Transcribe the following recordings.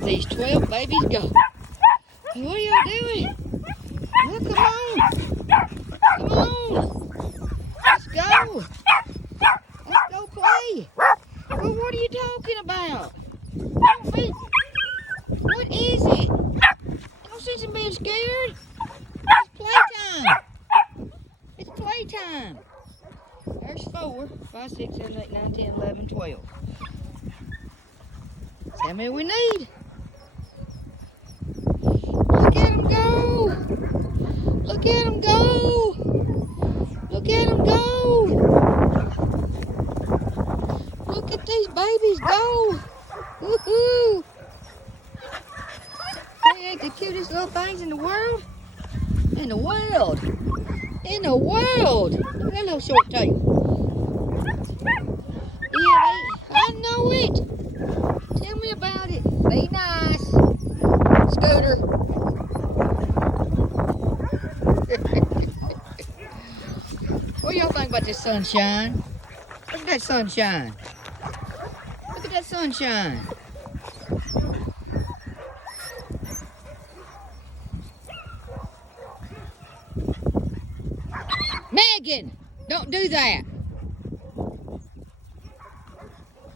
at these 12 babies go. Hey, what are y'all doing? Well, come on. Come on. Let's go. Let's go play. Well, what are you talking about? Don't be... What is it? Don't sense in being scared. It's playtime. It's playtime. There's 4, 5, 6, 7, 8, 9, 10, 11, 12. That's how many we need. Look at them go. Look at them go. Look at them go. Look at these babies go. Woohoo. They ain't the cutest little things in the world. In the world. In the world. Look at that little short tail. Yeah, I know it. Tell me about it. Be nice. Scooter. What do y'all think about this sunshine? Look at that sunshine. Look at that sunshine. Megan, don't do that.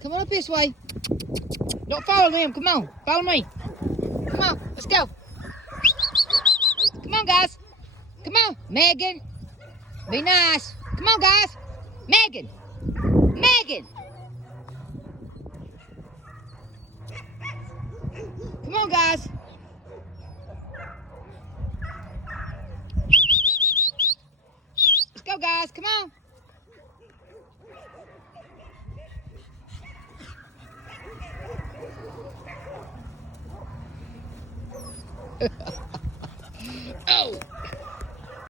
Come on up this way. Don't follow them. Come on, follow me. Come on, let's go. Come on, guys. Come on, Megan. Be nice. Come on, guys. Megan. Megan. Come on, guys. Let's go, guys. Come on. Oh.